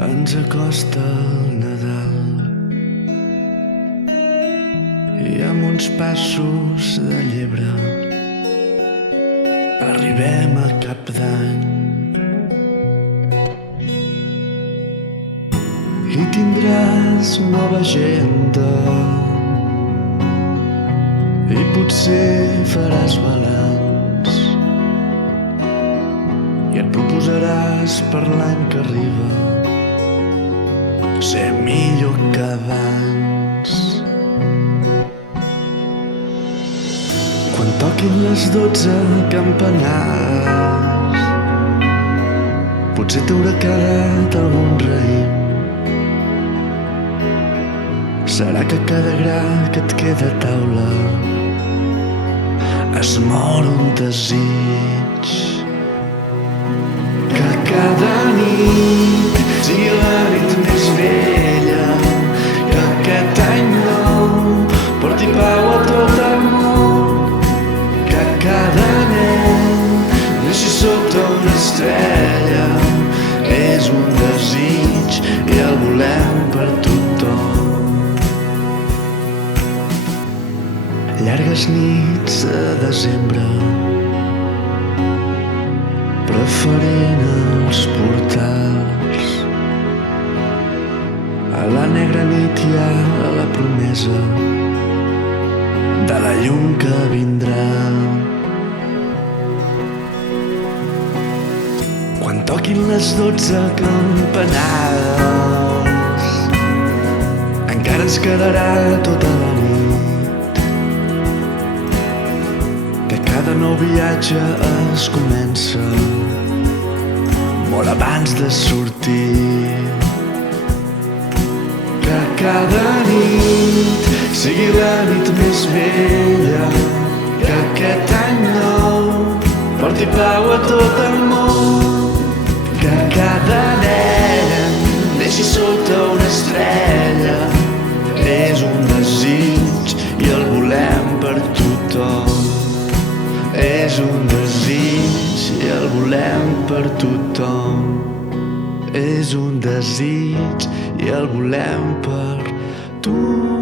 Ens acosta el Nadal i amb uns passos de llebre arribem a Cap d'Any i tindràs nova agenda i potser faràs balanç i et proposaràs per l'any que arriba ser millor que abans. Quan toquin les 12 campanars potser t'haurà quedat algun raïm. Serà que cada gra que et queda a taula es mor un desig. Que cada nit sigui la nit més vella, que aquest any nou porti pau a tot el món, que cada nen neixi sota una estrella. És un desig i el volem per tothom. Llargues nits a desembre preferint els portals. A la negra nit hi ha la promesa de la llum que vindrà. Quan toquin les 12 campanades encara ens quedarà tota la nit, que cada nou viatge es comença molt abans de sortir. Que cada nit sigui la nit més vella, que aquest any nou porti pau a tot el món, que cada nen neixi sota una estrella. És un desig i el volem per tothom. És un desig i el volem per tothom. És un desig i el volem per tothom.